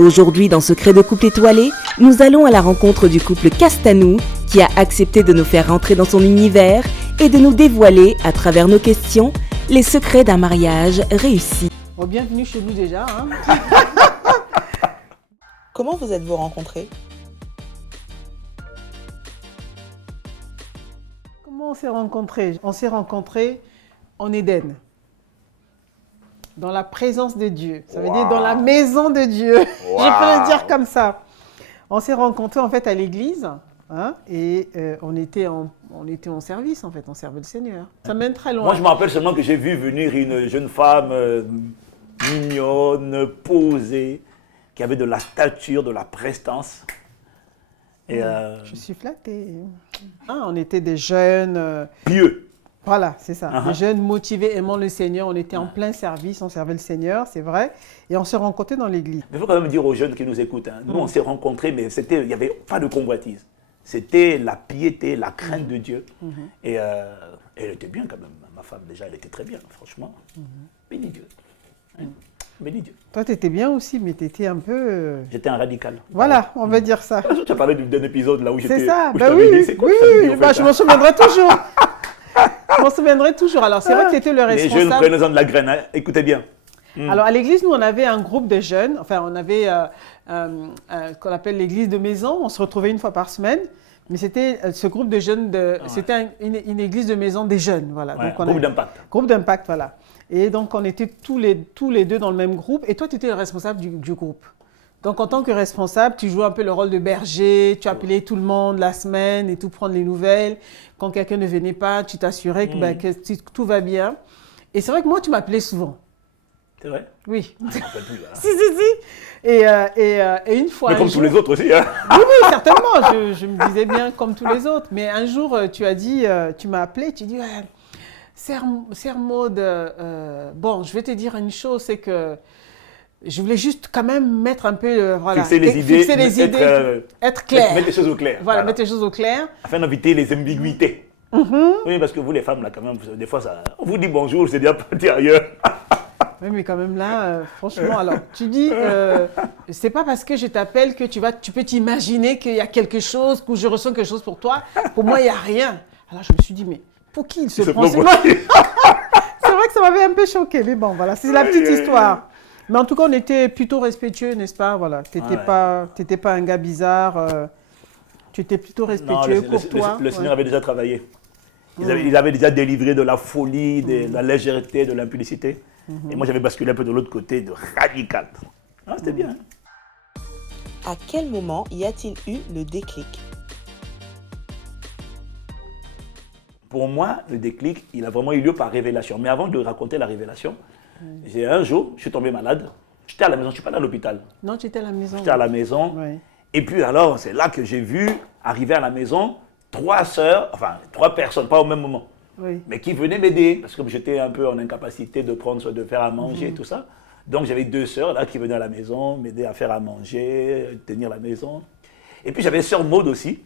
Aujourd'hui, dans Secret de couple étoilé, nous allons à la rencontre du couple Castanou qui a accepté de nous faire rentrer dans son univers et de nous dévoiler, à travers nos questions, les secrets d'un mariage réussi. Bon, bienvenue chez nous déjà. Comment vous êtes-vous rencontrés? Comment on s'est rencontrés? On s'est rencontrés en Éden, dans la présence de Dieu. Ça veut dire dans la maison de Dieu. Je peux le dire comme ça. On s'est rencontrés en fait à l'église et on était en service en fait, on servait le Seigneur. Ça mène très loin. Moi je me rappelle seulement que j'ai vu venir une jeune femme mignonne, posée, qui avait de la stature, de la prestance. Et je suis flattée. On était des jeunes... pieux. Voilà, c'est ça. Des jeunes motivés, aimant le Seigneur. On était en plein service, on servait le Seigneur, c'est vrai. Et on s'est rencontrés dans l'église. Il faut quand même dire aux jeunes qui nous écoutent, nous on s'est rencontrés, mais il n'y avait pas de convoitise. C'était la piété, la crainte de Dieu. Et elle était bien quand même. Ma femme déjà, elle était très bien, franchement. Béni Dieu. Béni Dieu. Toi, tu étais bien aussi, mais tu étais un peu... J'étais un radical. Voilà, on va dire ça. Tu as parlé d'un épisode là où j'étais... C'est ça, oui, c'est quoi, je m'en souviendrai toujours. Je m'en souviendrai toujours. Alors, c'est vrai que tu étais le responsable. Les jeunes, prenez-en de la graine, écoutez bien. Alors, à l'église, nous, on avait un groupe de jeunes. Enfin, on avait qu'on appelle l'église de maison. On se retrouvait une fois par semaine. Mais c'était ce groupe de jeunes, c'était une église de maison des jeunes. Voilà. Ouais, donc, groupe d'impact. Groupe d'impact, voilà. Et donc, on était tous les deux dans le même groupe. Et toi, tu étais le responsable du groupe. Donc, en tant que responsable, tu jouais un peu le rôle de berger. Tu appelais tout le monde la semaine et tout, prendre les nouvelles. Quand quelqu'un ne venait pas, tu t'assurais que tout va bien. Et c'est vrai que moi, tu m'appelais souvent. C'est vrai? Oui. Je ne me rappelle plus. Là. Si. Et une fois. Mais comme tous les autres aussi. Hein. Oui, certainement. Je me disais bien comme tous les autres. Mais un jour, tu m'as appelé, tu dis, Sœur Maud, bon, je vais te dire une chose, c'est que je voulais juste quand même mettre un peu, fixer les idées, être clair. Mettre les choses au clair. Voilà, mettre les choses au clair. Afin d'éviter les ambiguïtés. Oui, parce que vous les femmes, là, quand même, des fois, on vous dit bonjour, c'est déjà parti ailleurs. Oui, mais quand même là, franchement, alors, tu dis, c'est pas parce que je t'appelle que tu peux t'imaginer qu'il y a quelque chose, que je ressens quelque chose pour toi. Pour moi, il n'y a rien. Alors, je me suis dit, mais pour qui il se prend? C'est vrai que ça m'avait un peu choqué, mais bon, voilà, c'est la petite histoire. Mais en tout cas, on était plutôt respectueux, n'est-ce pas? Voilà, t'étais pas un gars bizarre, tu étais plutôt respectueux, courtois. Le Seigneur avait déjà travaillé. Il avait déjà délivré de la folie, de la légèreté, de l'impudicité. Et moi, j'avais basculé un peu de l'autre côté, de radical. C'était bien. À quel moment y a-t-il eu le déclic? Pour moi, le déclic, il a vraiment eu lieu par révélation. Mais avant de raconter la révélation, un jour, je suis tombé malade. J'étais à la maison, je ne suis pas allé à l'hôpital. Non, tu étais à la maison. J'étais à la maison. Oui. Et puis alors, c'est là que j'ai vu arriver à la maison 3 sœurs, enfin 3 personnes, pas au même moment, mais qui venaient m'aider. Parce que j'étais un peu en incapacité de de faire à manger et tout ça. Donc j'avais 2 sœurs là qui venaient à la maison, m'aider à faire à manger, tenir la maison. Et puis j'avais sœur Maud aussi.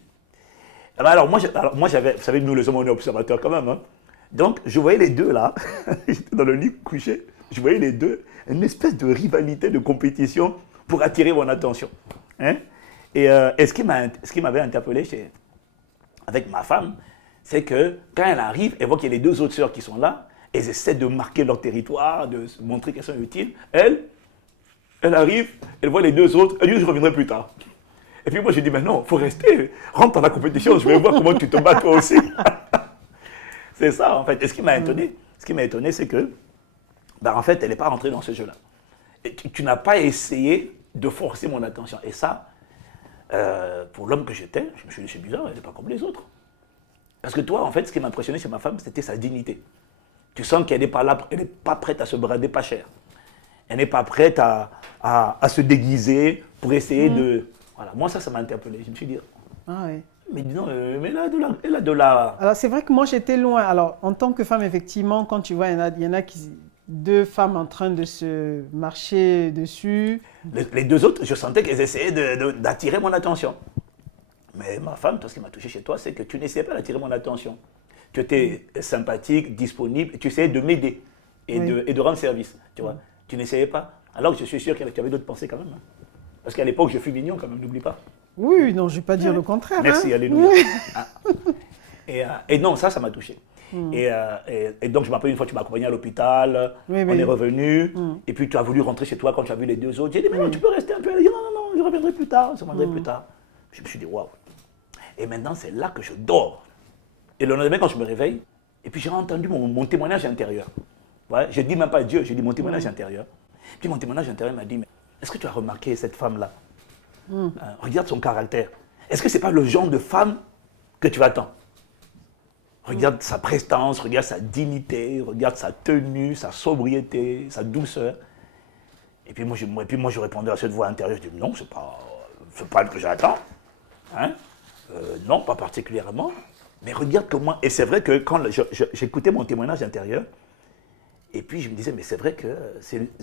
Alors moi j'avais, vous savez, nous les hommes on est observateurs quand même. Donc je voyais les deux là, j'étais dans le lit couché, je voyais les deux, une espèce de rivalité, de compétition pour attirer mon attention. Et ce qui m'avait interpellé avec ma femme, c'est que quand elle arrive, elle voit qu'il y a les 2 autres sœurs qui sont là, elles essaient de marquer leur territoire, de montrer qu'elles sont utiles. Elle arrive, elle voit les 2 autres, elle dit je reviendrai plus tard. Et puis moi je dis mais non, il faut rester, rentre dans la compétition, je vais voir comment tu te bats toi aussi. C'est ça en fait. Et ce qui m'a étonné, c'est que, en fait, elle n'est pas rentrée dans ce jeu-là. Et tu n'as pas essayé de forcer mon attention. Et ça, pour l'homme que j'étais, je me suis dit, c'est bizarre, elle n'est pas comme les autres. Parce que toi, en fait, ce qui m'a impressionné chez ma femme, c'était sa dignité. Tu sens qu'elle n'est pas là, elle n'est pas prête à se brader pas cher. Elle n'est pas prête à se déguiser pour essayer de... Voilà, moi, ça m'a interpellé. Je me suis dit, mais dis donc, mais elle a de la... Alors, c'est vrai que moi, j'étais loin. Alors, en tant que femme, effectivement, quand tu vois, il y en a 2 femmes en train de se marcher dessus. Les 2 autres, je sentais qu'elles essayaient d'attirer mon attention. Mais ma femme, toi, ce qui m'a touché chez toi, c'est que tu n'essayais pas d'attirer mon attention. Tu étais sympathique, disponible, et tu essayais de m'aider et de rendre service. Tu vois, tu n'essayais pas. Alors que je suis sûr que tu avais d'autres pensées quand même. Parce qu'à l'époque, je fus mignon quand même, n'oublie pas. Oui, non, je ne vais pas dire le contraire. Merci, alléluia. Et non, ça m'a touché. Et donc, je me rappelle une fois, tu m'as accompagné à l'hôpital, on est revenu, et puis tu as voulu rentrer chez toi quand tu as vu les deux autres. J'ai dit, mais non, tu peux rester un peu. Elle a dit, non, je reviendrai plus tard, je reviendrai plus tard. Je me suis dit, waouh. Et maintenant, c'est là que je dors. Et le lendemain, quand je me réveille, et puis j'ai entendu mon témoignage intérieur. Ouais, je ne dis même pas Dieu, j'ai dit mon témoignage intérieur. Puis mon témoignage intérieur m'a dit, mais est-ce que tu as remarqué cette femme-là? Regarde son caractère. Est-ce que ce n'est pas le genre de femme que tu attends? Regarde sa prestance, regarde sa dignité, regarde sa tenue, sa sobriété, sa douceur. Et puis moi, je répondais à cette voix intérieure, je dis non, c'est pas elle que j'attends. Hein? Non, pas particulièrement. Mais regarde comment... Et c'est vrai que quand j'écoutais mon témoignage intérieur, et puis je me disais, mais c'est vrai que...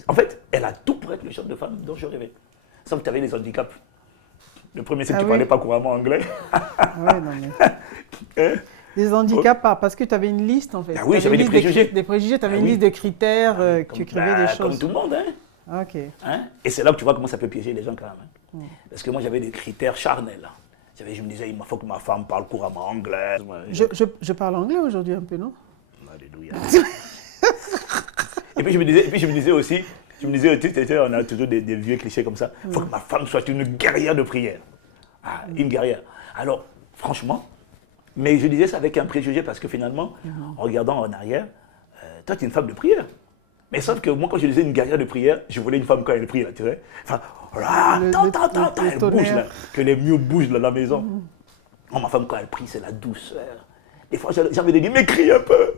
En fait, elle a tout pour être le genre de femme dont je rêvais. Sauf que tu avais des handicaps. Le premier, c'est que tu ne parlais pas couramment anglais. Oui, non mais... Des handicaps, parce que tu avais une liste en fait. Ah oui, j'avais des préjugés. Des préjugés, tu avais une liste de critères, que tu écrivais des choses. Comme tout le monde, hein. Ok. Hein? Et c'est là que tu vois comment ça peut piéger les gens quand même. Hein. Parce que moi, j'avais des critères charnels. Je me disais, il faut que ma femme parle couramment anglais. Je parle anglais aujourd'hui un peu, non? Alléluia. Et puis je me disais aussi, on a toujours des vieux clichés comme ça. Il faut que ma femme soit une guerrière de prière. Ah, une guerrière. Alors, franchement, mais je disais ça avec un préjugé parce que finalement, en regardant en arrière, toi, tu es une femme de prière. Mais sauf que moi, quand je disais une guerrière de prière, je voulais une femme quand elle prie, là, tu vois. Enfin, elle bouge, là, que les murs bougent dans la maison. Oh, ma femme, quand elle prie, c'est la douceur. Des fois, j'avais dit, mais crie un peu.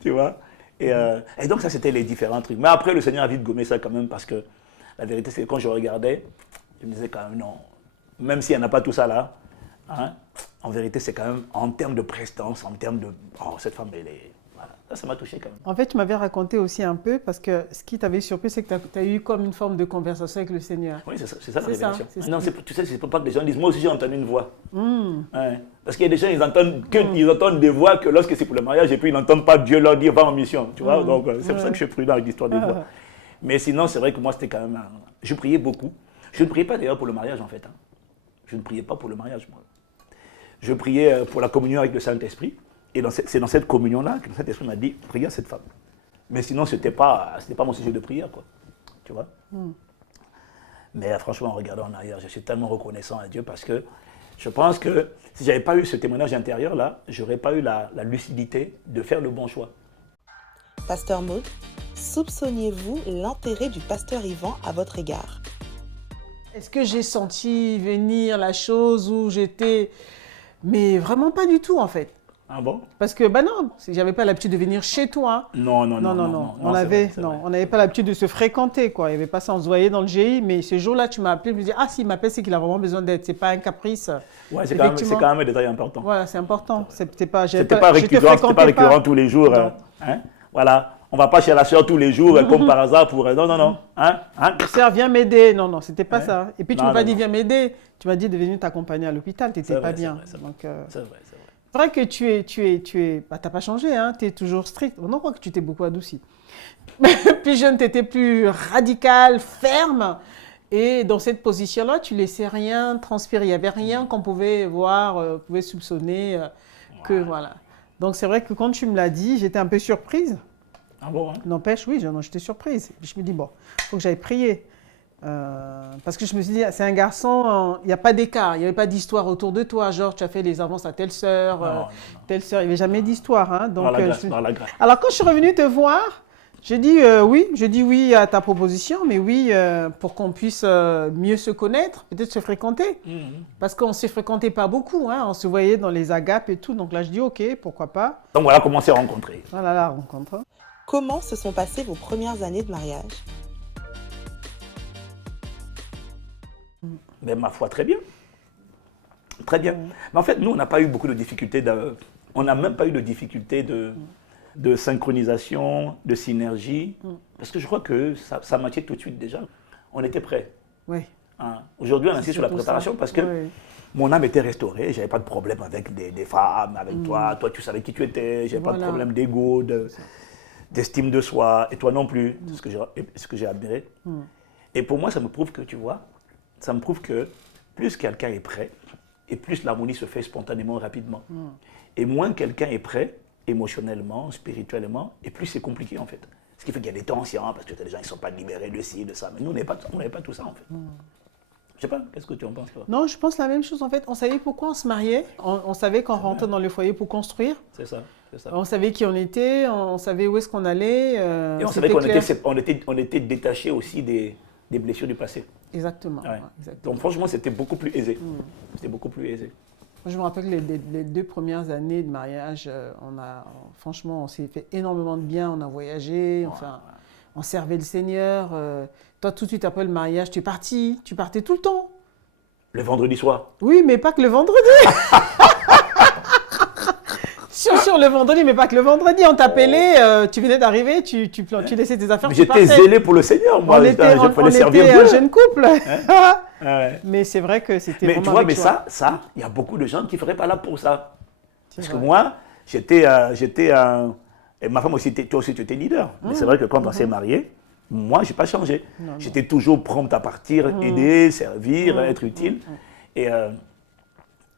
Tu vois. Et donc, ça, c'était les différents trucs. Mais après, le Seigneur a vite gommé ça quand même parce que la vérité, c'est que quand je regardais, je me disais quand même, non, même s'il n'y en a pas tout ça là, hein, en vérité, c'est quand même en termes de prestance, en termes de... Oh, cette femme, elle est... Voilà. Ça m'a touché quand même. En fait, tu m'avais raconté aussi un peu, parce que ce qui t'avait surpris, c'est que tu as eu comme une forme de conversation avec le Seigneur. Oui, c'est ça la révélation. Non, tu sais, c'est pas que les gens disent, moi aussi j'ai entendu une voix. Ouais. Parce qu'il y a des gens, ils entendent des voix que lorsque c'est pour le mariage, et puis ils n'entendent pas Dieu leur dire, va en mission. Tu vois, donc c'est pour ça que je suis prudent avec l'histoire des voix. Mais sinon, c'est vrai que moi, c'était quand même... Je priais beaucoup. Je ne priais pas d'ailleurs pour le mariage, en fait. Hein. Je ne priais pas pour le mariage, moi. Je priais pour la communion avec le Saint-Esprit. Et c'est dans cette communion-là que le Saint-Esprit m'a dit, regarde cette femme. Mais sinon, ce n'était pas mon sujet de prière, quoi. Tu vois. Mais franchement, en regardant en arrière, je suis tellement reconnaissant à Dieu parce que je pense que si je n'avais pas eu ce témoignage intérieur-là, je n'aurais pas eu la lucidité de faire le bon choix. Pasteur Maud, soupçonniez-vous l'intérêt du pasteur Yvan à votre égard? Est-ce que j'ai senti venir la chose où j'étais... Mais vraiment pas du tout, en fait. Ah bon? Parce que, non, j'avais pas l'habitude de venir chez toi. Non. On n'avait pas l'habitude de se fréquenter, quoi. Il n'y avait pas ça, on se voyait dans le GI, mais ce jour-là, tu m'as appelé, je me dis, s'il m'appelle, c'est qu'il a vraiment besoin d'aide, c'est pas un caprice. Ouais, c'est quand même un détail important. Voilà, c'est important. C'était pas récurrent tous les jours. Hein? Voilà. On ne va pas chez la sœur tous les jours, comme par hasard pour... Non. Hein? Sœur, viens m'aider. Non, c'était pas ça. Et puis tu ne m'as pas dit, viens m'aider. Tu m'as dit de venir t'accompagner à l'huppital, tu n'étais pas bien. C'est vrai. C'est vrai que tu es... t'as pas changé, hein. Tu es toujours strict. On en croit que tu t'es beaucoup adouci. Plus jeune, tu étais plus radical, ferme. Et dans cette position-là, tu laissais rien transpirer. Il n'y avait rien qu'on pouvait voir, pouvait soupçonner. Voilà. Donc c'est vrai que quand tu me l'as dit, j'étais un peu surprise. Ah bon, hein? N'empêche, oui, j'étais surprise. Je me dis, bon, il faut que j'aille prier. Parce que je me suis dit, c'est un garçon, il n'y a pas d'écart, il n'y avait pas d'histoire autour de toi. Genre, tu as fait les avances à telle sœur, telle sœur. Il n'y avait jamais d'histoire. Hein, donc, par la grâce. Alors, quand je suis revenue te voir, j'ai dit oui à ta proposition, mais oui, pour qu'on puisse mieux se connaître, peut-être se fréquenter. Parce qu'on ne s'est fréquenté pas beaucoup, hein, on se voyait dans les agapes et tout. Donc là, je dis, ok, pourquoi pas. Donc voilà comment on s'est rencontrés. Voilà la rencontre. Comment se sont passées vos premières années de mariage? Mais ma foi, très bien. Très bien. Mais en fait, nous, on n'a pas eu beaucoup de difficultés. On n'a même pas eu de difficultés de synchronisation, de synergie. Parce que je crois que ça matchait tout de suite déjà. On était prêts. Oui. Hein? Aujourd'hui, on insiste sur la préparation parce que mon âme était restaurée. Je n'avais pas de problème avec des femmes, avec toi. Toi, tu savais qui tu étais. Je n'avais pas de problème d'ego, d'estime de soi. Et toi non plus. C'est ce que j'ai admiré. Et pour moi, ça me prouve que, tu vois, ça me prouve que plus quelqu'un est prêt, et plus l'harmonie se fait spontanément, rapidement. Et moins quelqu'un est prêt, émotionnellement, spirituellement, et plus c'est compliqué, en fait. Ce qui fait qu'il y a des tensions, parce que les gens, ils ne sont pas libérés de ci, de ça. Mais nous, on n'avait pas tout ça, en fait. Je sais pas, qu'est-ce que tu en penses, toi? Non, je pense la même chose, en fait. On savait pourquoi on se mariait. On savait qu'on rentrait dans le foyer pour construire. C'est ça, c'est ça. On savait qui on était, on savait où est-ce qu'on allait. Et on savait qu'on était détaché aussi des blessures du passé. Exactement. Ouais. Ouais, exactement. Donc franchement, c'était beaucoup plus aisé. C'était beaucoup plus aisé. Je me rappelle que les 2 premières années de mariage, franchement, on s'est fait énormément de bien. On a voyagé, enfin, on servait le Seigneur. Toi, tout de suite après le mariage, tu partais tout le temps. Le vendredi soir. Oui, mais pas que le vendredi. Sur le vendredi, mais pas que le vendredi. On t'appelait, tu venais d'arriver, tu laissais tes affaires, tu partais. J'étais zélé pour le Seigneur, moi. On était un jeune couple. Ouais. Mais c'est vrai que c'était mais vraiment tu vois, avec mais ça, il y a beaucoup de gens qui ne feraient pas là pour ça. Parce que vrai. moi, et ma femme aussi, toi aussi, tu étais leader. Mais c'est vrai que quand on s'est mariés, moi, je n'ai pas changé. J'étais toujours prompt à partir, aider, servir, être utile. Et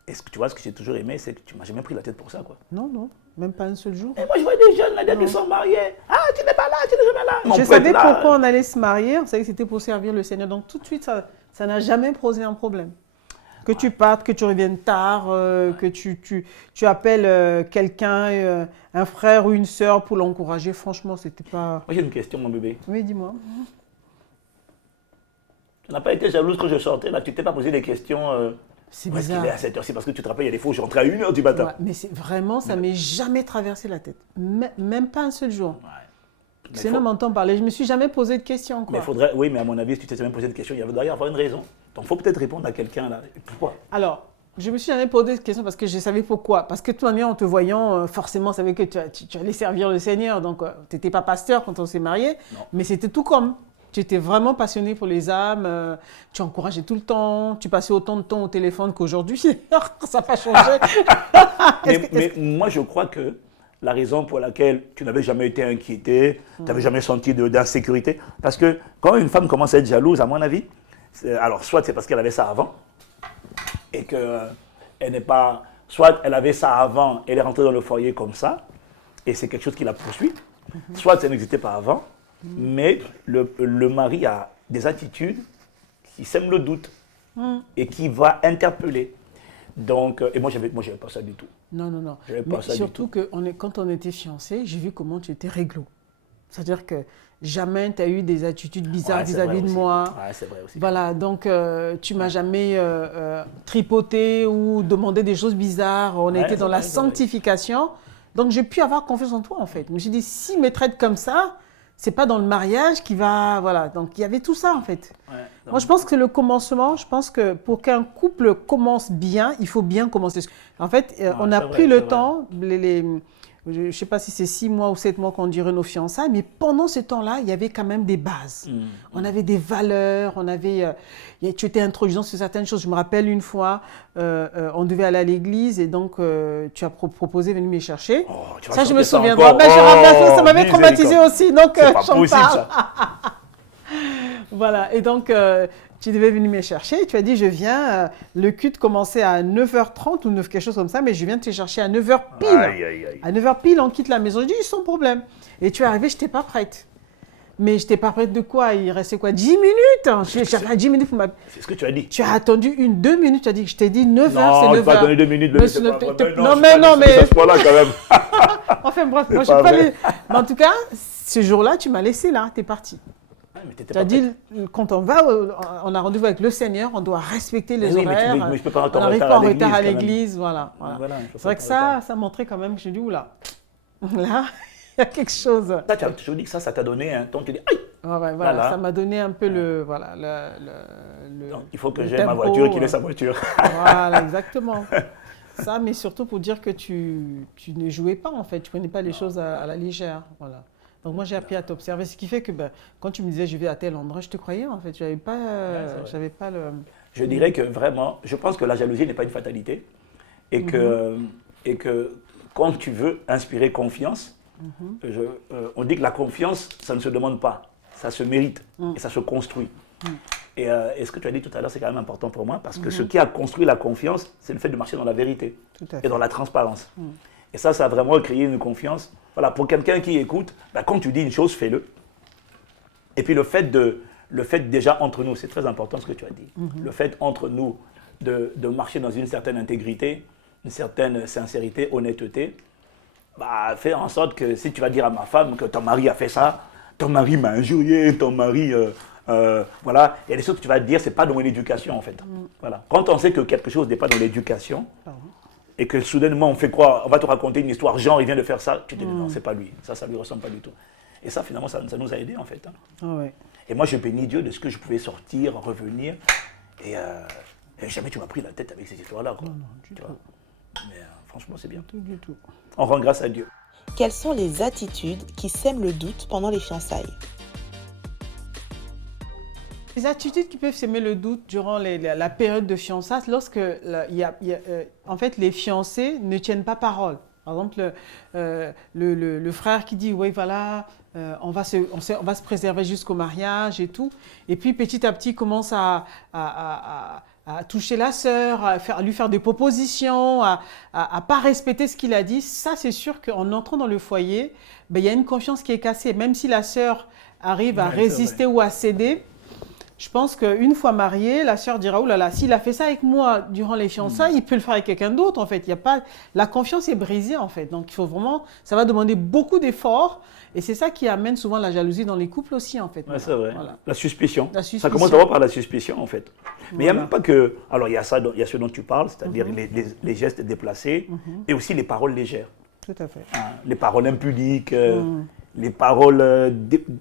est-ce que tu vois, ce que j'ai toujours aimé, c'est que tu ne m'as jamais pris la tête pour ça, quoi. Non, même pas un seul jour. Et moi, je vois des jeunes là qui sont mariés. Ah, tu n'es pas là, tu n'es jamais là. Je savais pourquoi on allait se marier, on savait que c'était pour servir le Seigneur. Donc tout de suite, ça n'a jamais posé un problème. Que tu partes, que tu reviennes tard, que tu appelles quelqu'un, un frère ou une sœur pour l'encourager, franchement, c'était pas... Moi, j'ai une question, mon bébé. Oui, dis-moi. Tu n'as pas été jalouse quand je sortais, là, tu t'es pas posé des questions C'est où est-ce qu'il bizarre. est à cette heure-ci? Parce que tu te rappelles, il y a des fois où je rentrais à 1h du matin. Ouais, mais vraiment, ça m'est jamais traversé la tête. Même pas un seul jour. Ouais. Sinon, on m'entend parler. Je me suis jamais posé de questions, quoi. Mais faudrait, oui, mais à mon avis, si tu t'es jamais posé de questions, il doit y avoir une raison. Donc, il faut peut-être répondre à quelqu'un, là. Pourquoi? Alors, je me suis jamais posé de questions parce que je savais pourquoi. Parce que de toute manière, en te voyant, forcément, on savait que tu allais servir le Seigneur. Donc, tu n'étais pas pasteur quand on s'est mariés, mais c'était tout comme. Tu étais vraiment passionné pour les âmes, tu encourageais tout le temps, tu passais autant de temps au téléphone qu'aujourd'hui. Ça n'a pas changé. mais moi, je crois que la raison pour laquelle tu n'avais jamais été inquiété, tu n'avais jamais senti d'insécurité, parce que quand une femme commence à être jalouse, à mon avis, alors soit c'est parce qu'elle avait ça avant, et qu'elle n'est pas... Soit elle avait ça avant, elle est rentrée dans le foyer comme ça, et c'est quelque chose qui la poursuit. Soit ça n'existait pas avant, mais le mari a des attitudes qui sèment le doute et qui va interpeller. Donc, et moi, j'avais pas ça du tout. Non. J'avais pas Mais ça du surtout tout. que quand on était fiancés, j'ai vu comment tu étais réglo. C'est-à-dire que jamais tu as eu des attitudes bizarres vis-à-vis de moi. Ouais, c'est vrai aussi. Voilà, donc tu m'as jamais tripoté ou demandé des choses bizarres. On était dans la sanctification. Donc j'ai pu avoir confiance en toi, en fait. Je me suis dit, s'il me traite comme ça, c'est pas dans le mariage qui va... Voilà, donc il y avait tout ça, en fait. Ouais, Moi, je pense que le commencement, je pense que pour qu'un couple commence bien, il faut bien commencer. En fait, on a pris le temps, je ne sais pas si c'est 6 mois ou 7 mois qu'on dirait nos fiançailles, mais pendant ce temps-là, il y avait quand même des bases. On avait des valeurs, tu étais introduisant sur certaines choses. Je me rappelle une fois, on devait aller à l'église et donc tu as proposé de venir me chercher. Oh, ça, je me souviendrai. Ben, ça m'avait traumatisé aussi, donc j'en parle. Voilà, et donc tu devais venir me chercher. Tu as dit, je viens, le culte commençait à 9h30 ou quelque chose comme ça, mais je viens te chercher à 9h pile. Aïe. À 9h pile, on quitte la maison. Je dis, sans problème. Et tu es arrivé, je n'étais pas prête. Mais je n'étais pas prête de quoi? Il restait quoi? 10 minutes. J'avais 10 minutes pour ma... C'est ce que tu as dit. Tu as attendu 2 minutes. Tu as dit, je t'ai dit 9h, c'est 9h. Non, je pas donné 2 minutes. Non, mais... C'est pas là quand même. Enfin bref, moi je sais pas les... Mais en tout cas, ce jour-là, tu m'as laissé là, tu es parti. Tu as dit, quand on va, on a rendez-vous avec le Seigneur, on doit respecter les horaires. Mais je peux pas on n'arrive pas en retard à l'église. l'église, voilà. C'est vrai que ça montrait quand même que j'ai dit, oula, là, il y a quelque chose. Ça, tu as toujours dit que ça t'a donné un ton, tu dis, aïe. Voilà, ça m'a donné un peu Donc, il faut que j'aie ma voiture, qu'il ait sa voiture. Voilà, exactement. Ça, mais surtout pour dire que tu ne jouais pas, en fait, tu ne prenais pas les choses à la légère, voilà. Donc moi, j'ai appris à t'observer, ce qui fait que quand tu me disais je vais à tel endroit, je te croyais en fait. Je n'avais pas, le... Je dirais que vraiment, je pense que la jalousie n'est pas une fatalité et que quand tu veux inspirer confiance, on dit que la confiance, ça ne se demande pas, ça se mérite et ça se construit. Et ce que tu as dit tout à l'heure, c'est quand même important pour moi, parce que ce qui a construit la confiance, c'est le fait de marcher dans la vérité et dans la transparence. Et ça a vraiment créé une confiance. Voilà, pour quelqu'un qui écoute, quand tu dis une chose, fais-le. Et puis le fait déjà entre nous, c'est très important ce que tu as dit. Le fait entre nous de marcher dans une certaine intégrité, une certaine sincérité, honnêteté, fais en sorte que si tu vas dire à ma femme que ton mari a fait ça, ton mari m'a injurié, ton mari... voilà, il y a des choses que tu vas dire, c'est pas dans l'éducation en fait. Voilà. Quand on sait que quelque chose n'est pas dans l'éducation, et que soudainement on fait quoi, on va te raconter une histoire, genre il vient de faire ça, tu te dis non, c'est pas lui, ça lui ressemble pas du tout. Et ça finalement, ça nous a aidés en fait. Et moi je bénis Dieu de ce que je pouvais sortir, revenir, et jamais tu m'as pris la tête avec ces histoires-là. Non, du tout. Mais franchement c'est bien. Du tout. On rend grâce à Dieu. Quelles sont les attitudes qui sèment le doute pendant les fiançailles? Les attitudes qui peuvent semer le doute durant la période de fiançailles, lorsque en fait, les fiancés ne tiennent pas parole. Par exemple, le frère qui dit « oui, voilà, on va se préserver jusqu'au mariage et tout ». Et puis, petit à petit, commence à toucher la sœur, à lui faire des propositions, à pas respecter ce qu'il a dit. Ça, c'est sûr qu'en entrant dans le foyer, il y a une confiance qui est cassée. Même si la sœur arrive à résister ou à céder, je pense qu'une fois mariée, la sœur dira « oh là là, s'il a fait ça avec moi durant les fiançailles, il peut le faire avec quelqu'un d'autre. » En fait, il y a pas, la confiance est brisée en fait. Donc, il faut vraiment, ça va demander beaucoup d'efforts. Et c'est ça qui amène souvent la jalousie dans les couples aussi en fait. Ouais, c'est vrai. Voilà. La suspicion. Ça commence commence d'abord par la suspicion en fait. Mais il n'y a même pas que... Alors, il y a ce dont tu parles, c'est-à-dire les gestes déplacés et aussi les paroles légères. Tout à fait. Les paroles impudiques. Les paroles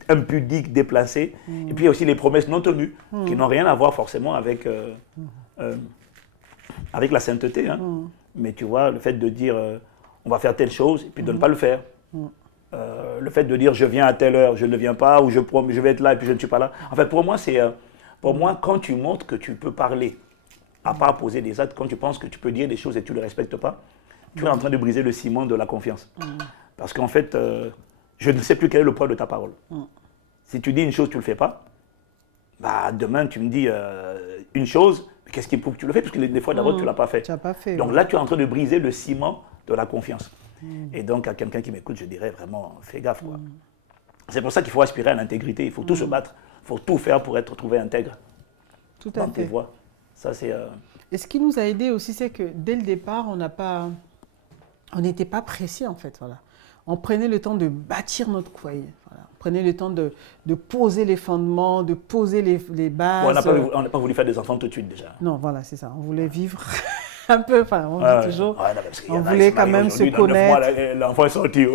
impudiques, déplacées, et puis il y a aussi les promesses non tenues, qui n'ont rien à voir forcément avec la sainteté. Mais tu vois, le fait de dire on va faire telle chose, et puis de ne pas le faire. Le fait de dire je viens à telle heure, je ne viens pas, ou je vais être là, et puis je ne suis pas là. En fait, pour moi, quand tu montres que tu peux parler, à part poser des actes, quand tu penses que tu peux dire des choses et que tu ne les respectes pas, tu es en train de briser le ciment de la confiance. Parce qu'en fait... je ne sais plus quel est le poids de ta parole. Si tu dis une chose, tu ne le fais pas, demain tu me dis une chose, qu'est-ce qui prouve que tu le fais? Parce que des fois d'abord tu ne l'as pas fait. Tu l'as pas fait. Donc là tu es en train de briser le ciment de la confiance. Et donc à quelqu'un qui m'écoute, je dirais vraiment, fais gaffe. C'est pour ça qu'il faut aspirer à l'intégrité, il faut tout se battre, il faut tout faire pour être trouvé intègre. Tout à fait. Dans tes voies. Ça c'est... Et ce qui nous a aidé aussi, c'est que dès le départ, on n'était pas pressé en fait, voilà. On prenait le temps de bâtir notre foyer. Voilà. On prenait le temps de poser les fondements, de poser les bases. On n'a pas voulu faire des enfants tout de suite déjà. Non, voilà, c'est ça. On voulait vivre un peu, enfin, on dit toujours. On voulait quand même se connaître. L'enfant est sorti.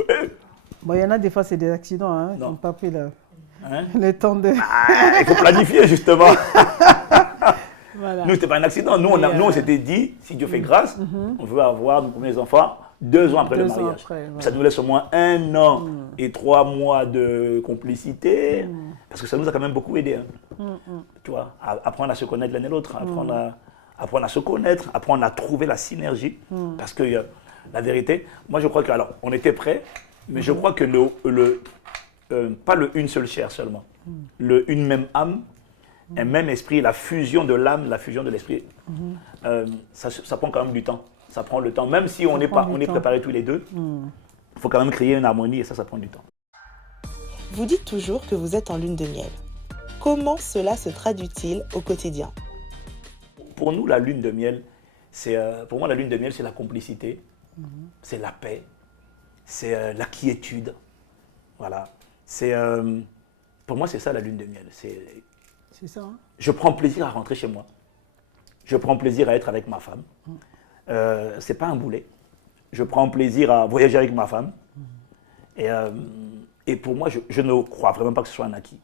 Bon, il y en a des fois, c'est des accidents, qui n'ont pas pris le temps de... il faut planifier, justement. Voilà. Nous, ce n'était pas un accident. Nous, on s'était dit, si Dieu fait grâce, on veut avoir nos premiers enfants 2 ans après le mariage. Ça nous laisse au moins 1 an et 3 mois de complicité, parce que ça nous a quand même beaucoup aidé. Tu vois, apprendre à se connaître l'un et l'autre, apprendre à se connaître, apprendre à trouver la synergie. Parce que la vérité, moi je crois que, alors, on était prêts, mais je crois que pas une seule chair seulement, une même âme, un même esprit, la fusion de l'âme, la fusion de l'esprit, ça prend quand même du temps. Ça prend le temps, même si on est préparés tous les deux, il faut quand même créer une harmonie et ça prend du temps. Vous dites toujours que vous êtes en lune de miel. Comment cela se traduit-il au quotidien? Pour nous, la lune de miel, c'est la complicité, c'est la paix, c'est la quiétude. Voilà. Pour moi, c'est ça la lune de miel. C'est ça. Hein? Je prends plaisir à rentrer chez moi. Je prends plaisir à être avec ma femme. C'est pas un boulet. Je prends plaisir à voyager avec ma femme. Et pour moi, je ne crois vraiment pas que ce soit un acquis.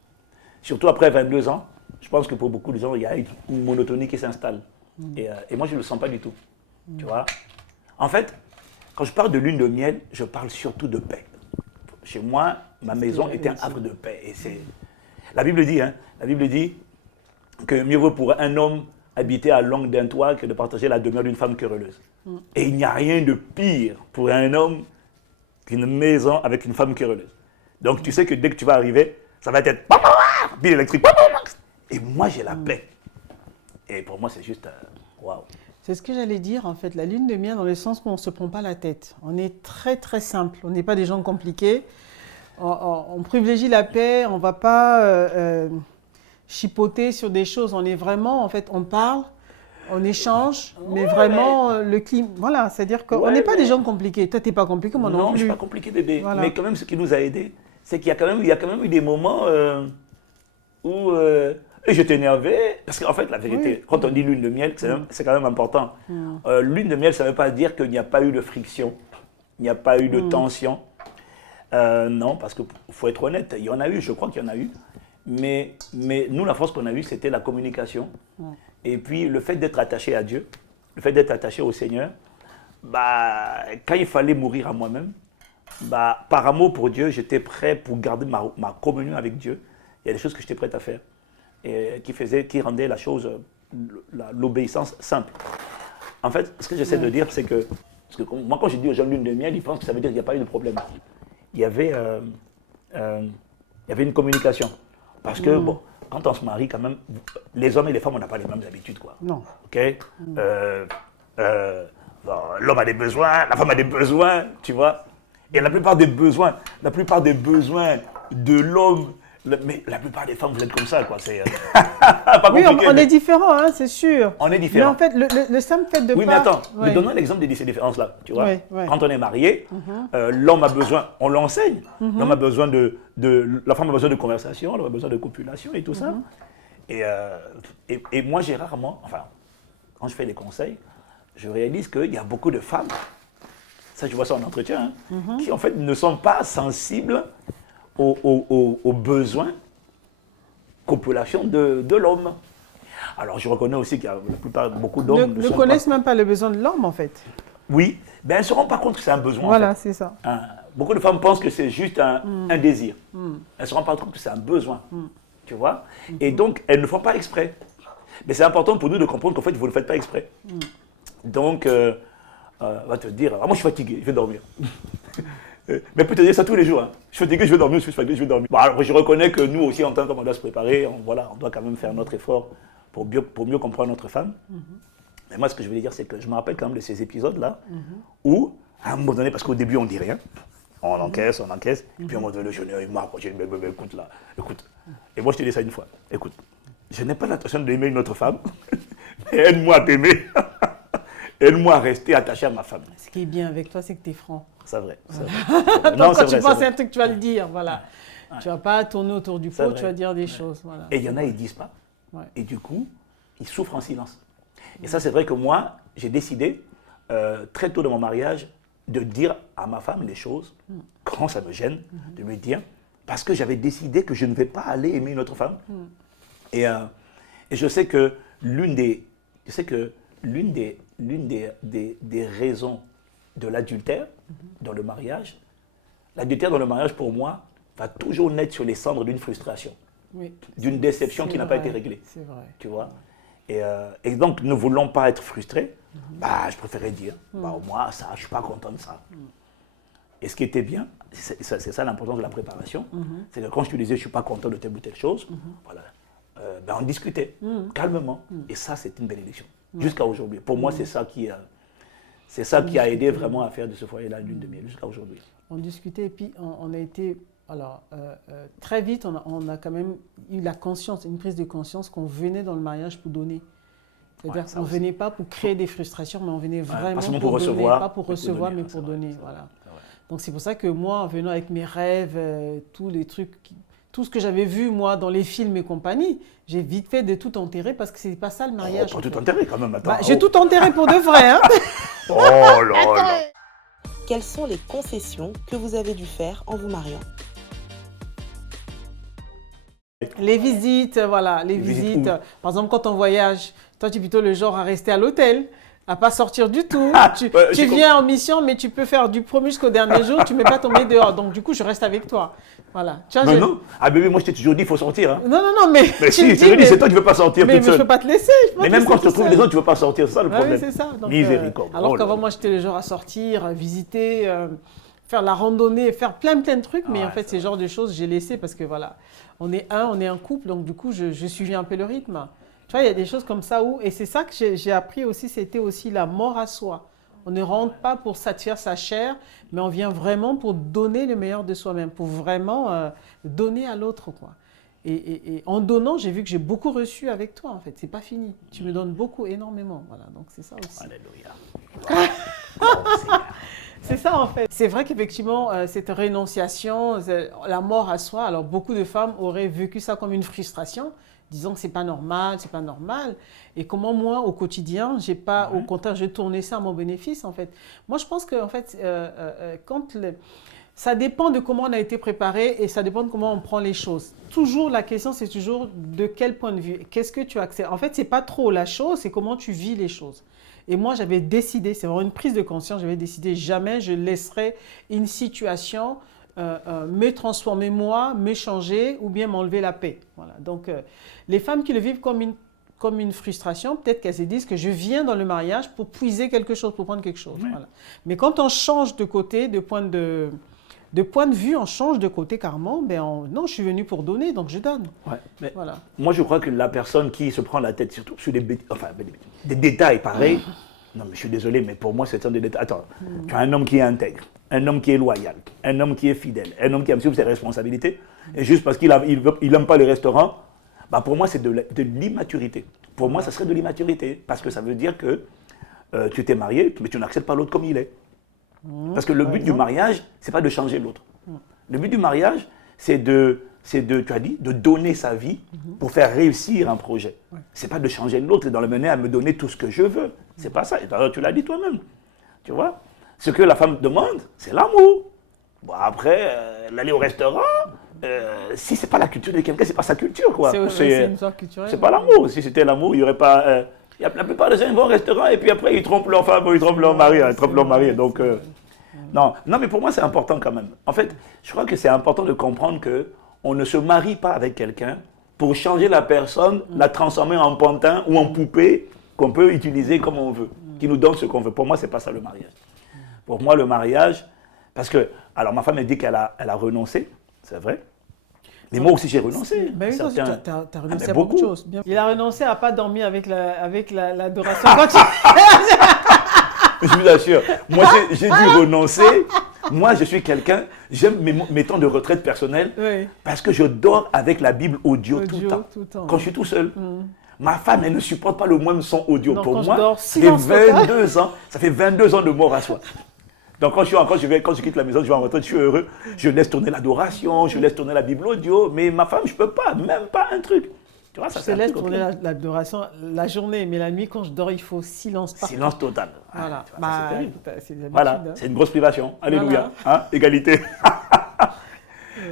Surtout après 22 ans, je pense que pour beaucoup de gens, il y a une monotonie qui s'installe. Et moi, je ne le sens pas du tout. Tu vois? En fait, quand je parle de lune de miel, je parle surtout de paix. Chez moi, ma maison était un havre de paix. Et la Bible dit que mieux vaut pour un homme habiter à l'angle d'un toit que de partager la demeure d'une femme querelleuse. Et il n'y a rien de pire pour un homme qu'une maison avec une femme querelleuse. Donc tu sais que dès que tu vas arriver, ça va être bille électrique. Et moi, j'ai la paix. Et pour moi, c'est juste waouh. C'est ce que j'allais dire, en fait, la lune de miel, dans le sens où on ne se prend pas la tête. On est très, très simple. On n'est pas des gens compliqués. On privilégie la paix. On ne va pas chipoter sur des choses. On est vraiment, en fait, on parle, on échange, mais vraiment, le climat. Voilà, c'est-à-dire qu'on n'est pas des gens compliqués. Toi, tu n'es pas compliqué, moi non plus. Non, je ne suis pas compliqué, bébé. Voilà. Mais quand même, ce qui nous a aidés, c'est qu'il y a quand même eu des moments où j'étais énervé. Parce qu'en fait, la vérité, quand on dit lune de miel, c'est quand même important. Lune de miel, ça ne veut pas dire qu'il n'y a pas eu de friction, il n'y a pas eu de tension. Non, parce qu'il faut être honnête, il y en a eu, je crois qu'il y en a eu. Mais nous, la force qu'on a eue, c'était la communication. Et puis, le fait d'être attaché à Dieu, le fait d'être attaché au Seigneur, bah, quand il fallait mourir à moi-même, bah, par amour pour Dieu, j'étais prêt pour garder ma communion avec Dieu. Il y a des choses que j'étais prêt à faire et qui rendaient la chose, l'obéissance simple. En fait, ce que j'essaie de dire, c'est que, parce que moi, quand je dis aux gens lune de miel, ils pensent que ça veut dire qu'il n'y a pas eu de problème. Il y avait une communication. Parce que, bon, quand on se marie, quand même, les hommes et les femmes, on n'a pas les mêmes habitudes, quoi. Non. OK bon, l'homme a des besoins, la femme a des besoins, tu vois. Et la plupart des besoins de l'homme, mais la plupart des femmes, vous êtes comme ça, quoi. C'est pas oui, compliqué. on est différents, hein, c'est sûr. On est différents. Mais en fait, le simple fait de oui, pas... mais attends, Ouais. mais donnons l'exemple de ces différences-là, tu vois. Ouais, ouais. Quand on est marié, l'homme a besoin, on l'enseigne, l'homme a besoin la femme a besoin de conversation, l'homme a besoin de copulation et tout ça. Et moi, j'ai rarement, enfin, quand je fais les conseils, je réalise qu'il y a beaucoup de femmes, ça je vois ça en entretien, qui en fait ne sont pas sensibles aux besoins copulation de l'homme. Alors je reconnais aussi qu'il y a beaucoup d'hommes ne connaissent même pas le besoin de l'homme, en fait. Oui, mais elles ne se rendent pas compte que c'est un besoin. Voilà, en fait. c'est ça. Beaucoup de femmes pensent que c'est juste un désir. Elles ne se rendent pas compte que c'est un besoin. Tu vois. Et donc, elles ne font pas exprès. Mais c'est important pour nous de comprendre qu'en fait, vous ne faites pas exprès. Donc, on va te dire, moi je suis fatigué, je vais dormir. Mais peut te dire ça tous les jours. Hein. Je suis fatigué, je vais dormir, je suis fatigué, je vais dormir. Bon, alors, je reconnais que nous aussi, en tant qu'homme, on doit se préparer. On doit quand même faire notre effort pour mieux comprendre notre femme. Mais moi, ce que je voulais dire, c'est que je me rappelle quand même de ces épisodes-là où, à un moment donné, parce qu'au début, on ne dit rien. On encaisse, et puis à un moment donné, le jeune il m'a approché, écoute là, écoute. Et moi, je te dis ça une fois. Écoute, je n'ai pas l'intention d'aimer une autre femme, mais aide-moi à t'aimer. Aide-moi à rester attaché à ma femme. Ce qui est bien avec toi, c'est que tu es franc. C'est vrai. Non, quand tu penses à un truc, tu vas le dire, voilà. Ouais. Tu ne vas pas tourner autour du pot, tu vas dire des choses. Voilà. Et il y en a, ils ne disent pas. Ouais. Et du coup, ils souffrent en silence. Et ça, c'est vrai que moi, j'ai décidé, très tôt dans mon mariage, de dire à ma femme les choses, quand ça me gêne, de lui dire, parce que j'avais décidé que je ne vais pas aller aimer une autre femme. Et je sais que l'une des raisons de l'adultère dans le mariage, pour moi, va toujours naître sur les cendres d'une frustration, d'une déception qui n'a pas été réglée. C'est vrai. Tu vois. Et donc, ne voulant pas être frustré, bah, je préférais dire, bah, moi, ça, je ne suis pas content de ça. Et ce qui était bien, c'est ça l'importance de la préparation, c'est que quand je te disais, je ne suis pas content de telle ou telle chose, voilà, ben, on discutait calmement. Et ça, c'est une bénédiction. Jusqu'à aujourd'hui. Pour moi, c'est ça qui a aidé vraiment à faire de ce foyer la lune de miel, jusqu'à aujourd'hui. On discutait et puis on a été... Alors, très vite, on a quand même eu la conscience, une prise de conscience qu'on venait dans le mariage pour donner. C'est-à-dire qu'on ne venait pas pour créer des frustrations, mais on venait vraiment pour recevoir, donner, pas pour recevoir, mais pour donner. Voilà. Donc c'est pour ça que moi, en venant avec mes rêves, tous les trucs, tout ce que j'avais vu moi dans les films et compagnie, j'ai vite fait de tout enterrer parce que c'est pas ça le mariage. Pas tout enterré quand même, attends. Bah, j'ai tout enterré pour de vrai. Hein. Oh là là. Quelles sont les concessions que vous avez dû faire en vous mariant? Les visites, voilà, les visites. Par exemple, quand on voyage, toi, tu es plutôt le genre à rester à l'hôtel, à pas sortir du tout. Tu viens en mission, mais tu peux faire du premier jusqu'au dernier jour, tu ne mets pas tomber dehors. Donc, du coup, je reste avec toi. Voilà. Tu vois, non. Ah, bébé, moi, je t'ai toujours dit, il faut sortir. Hein. Non, mais. Mais si, c'est toi qui ne veux pas sortir toute seule. Mais je ne peux pas te laisser. Mais même quand je te trouve des autres, tu ne veux pas sortir. C'est ça le problème. Oui, c'est ça. Donc, miséricorde. Alors qu'avant, moi, j'étais le genre à sortir, visiter, faire la randonnée, faire plein de trucs. Mais en fait, ces genres de choses, j'ai laissé parce que voilà. on est un couple, donc du coup, je suivais un peu le rythme. Tu vois, il y a des choses comme ça et c'est ça que j'ai appris aussi, c'était aussi la mort à soi. On ne rentre pas pour satisfaire sa chair, mais on vient vraiment pour donner le meilleur de soi-même, pour vraiment donner à l'autre, quoi. Et en donnant, j'ai vu que j'ai beaucoup reçu avec toi, en fait. C'est pas fini. Tu me donnes beaucoup, énormément. Voilà, donc c'est ça aussi. Alléluia. C'est ça, en fait. C'est vrai qu'effectivement, cette rénonciation, la mort à soi, alors beaucoup de femmes auraient vécu ça comme une frustration, disant que c'est pas normal, c'est pas normal. Et comment moi, au quotidien, j'ai pas, au contraire, j'ai tourné ça à mon bénéfice, en fait. Moi, je pense que, en fait, ça dépend de comment on a été préparé et ça dépend de comment on prend les choses. Toujours, la question, c'est toujours de quel point de vue, qu'est-ce que tu acceptes. En fait, c'est pas trop la chose, c'est comment tu vis les choses. Et moi, j'avais décidé, c'est vraiment une prise de conscience, j'avais décidé jamais je laisserai une situation me transformer moi, me changer ou bien m'enlever la paix. Voilà. Donc, les femmes qui le vivent comme une frustration, peut-être qu'elles se disent que je viens dans le mariage pour puiser quelque chose, pour prendre quelque chose. Oui. Voilà. Mais quand on change de côté, de point de vue, on change de côté carrément, non, je suis venu pour donner, donc je donne. Ouais, mais voilà. Moi, je crois que la personne qui se prend la tête, surtout sur des détails pareils, non, mais je suis désolé, mais pour moi, c'est un des détails. Attends, tu as un homme qui est intègre, un homme qui est loyal, un homme qui est fidèle, un homme qui aime suivre ses responsabilités, et juste parce qu'il n'aime pas le restaurant, bah pour moi, c'est de l'immaturité. Pour moi, ça serait de l'immaturité, parce que ça veut dire que tu t'es marié, mais tu n'acceptes pas l'autre comme il est. Parce que le but du mariage, ce n'est pas de changer l'autre. Le but du mariage, c'est de, tu as dit, de donner sa vie pour faire réussir un projet. Ce n'est pas de changer l'autre et de le mener à me donner tout ce que je veux. Ce n'est pas ça. Et tu l'as dit toi-même. Tu vois? Ce que la femme demande, c'est l'amour. Bon, après, l'aller au restaurant, si ce n'est pas la culture de quelqu'un, ce n'est pas sa culture, quoi. C'est une sorte culturelle. Ce n'est pas l'amour. Si c'était l'amour, il n'y aurait pas... la plupart des gens vont au restaurant et puis après ils trompent leur femme ou ils trompent leur mari. Donc, non, mais pour moi c'est important quand même. En fait, je crois que c'est important de comprendre qu'on ne se marie pas avec quelqu'un pour changer la personne, la transformer en pantin ou en poupée qu'on peut utiliser comme on veut, qui nous donne ce qu'on veut. Pour moi, ce n'est pas ça le mariage. Pour moi, le mariage, parce que, alors ma femme elle dit qu'elle a renoncé, c'est vrai. Mais moi aussi, j'ai renoncé. Ben oui, tu as renoncé à beaucoup de choses. Bien. Il a renoncé à ne pas dormir avec l'adoration. Je vous assure, moi, j'ai dû renoncer. Moi, je suis quelqu'un, j'aime mes temps de retraite personnelle parce que je dors avec la Bible audio tout le temps. Quand je suis tout seul. Ma femme, elle ne supporte pas le moindre son audio. Donc, pour moi, ça fait 22 ans de mort à soi. Donc quand je quitte la maison, je vais en retraite, je suis heureux, je laisse tourner l'adoration, je laisse tourner la Bible audio, mais ma femme, je ne peux pas, même pas un truc. Tu vois, ça, je laisse tourner l'adoration la journée, mais la nuit, quand je dors, il faut silence partout. Silence total. Voilà, voilà, c'est une grosse privation. Alléluia, voilà. Égalité.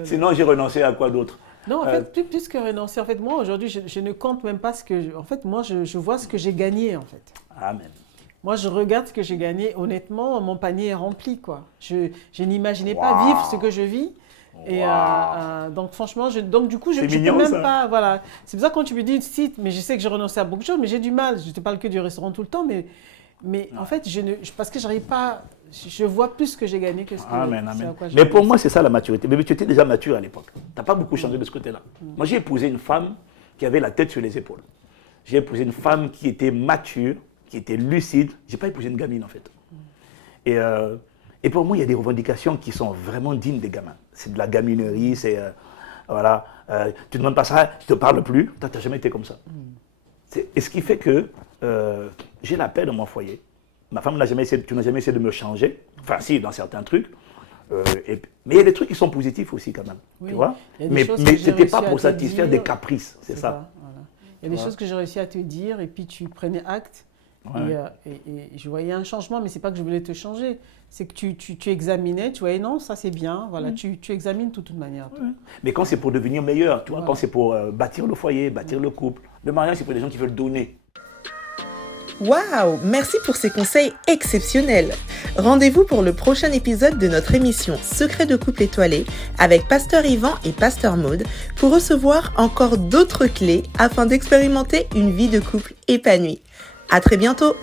Sinon, j'ai renoncé à quoi d'autre? Non, en fait, plus que renoncer, en fait, moi, aujourd'hui, je ne compte même pas ce que... En fait, moi, je vois ce que j'ai gagné, en fait. Amen. Moi, je regarde ce que j'ai gagné. Honnêtement, mon panier est rempli, quoi. Je n'imaginais pas vivre ce que je vis. Et donc, franchement, du coup, je ne peux même pas... Voilà. C'est pour ça que quand tu me dis site, mais je sais que j'ai renoncé à beaucoup de choses, mais j'ai du mal. Je ne te parle que du restaurant tout le temps, mais en fait, parce que je n'arrive pas... Je vois plus ce que j'ai gagné que ce que... Amen. Mais pour moi, c'est ça la maturité. Mais tu étais déjà mature à l'époque. Tu n'as pas beaucoup changé de ce côté-là. Moi, j'ai épousé une femme qui avait la tête sur les épaules. J'ai épousé une femme qui était mature, qui était lucide. Je n'ai pas épousé une gamine, en fait. Et pour moi, il y a des revendications qui sont vraiment dignes des gamins. C'est de la gaminerie, c'est... voilà. Tu ne demandes pas ça, je ne te parle plus. Tu n'as jamais été comme ça. Et ce qui fait que j'ai la paix dans mon foyer. Ma femme tu n'as jamais essayé de me changer. Enfin, si, dans certains trucs. Mais il y a des trucs qui sont positifs aussi, quand même. Oui, tu vois, mais ce n'était pas pour satisfaire des caprices, c'est ça. Voilà. Il y a des choses que j'ai réussi à te dire, et puis tu prenais acte. Ouais. Et je voyais un changement, mais ce n'est pas que je voulais te changer. C'est que tu examinais, tu voyais, non, ça c'est bien. Voilà, tu examines de toute manière. Ouais. Mais quand c'est pour devenir meilleur, tu vois, quand c'est pour bâtir le foyer, bâtir le couple, le mariage, c'est pour les gens qui veulent donner. Waouh, merci pour ces conseils exceptionnels. Rendez-vous pour le prochain épisode de notre émission Secrets de couple étoilé avec Pasteur Yvan et Pasteur Maud pour recevoir encore d'autres clés afin d'expérimenter une vie de couple épanouie. À très bientôt.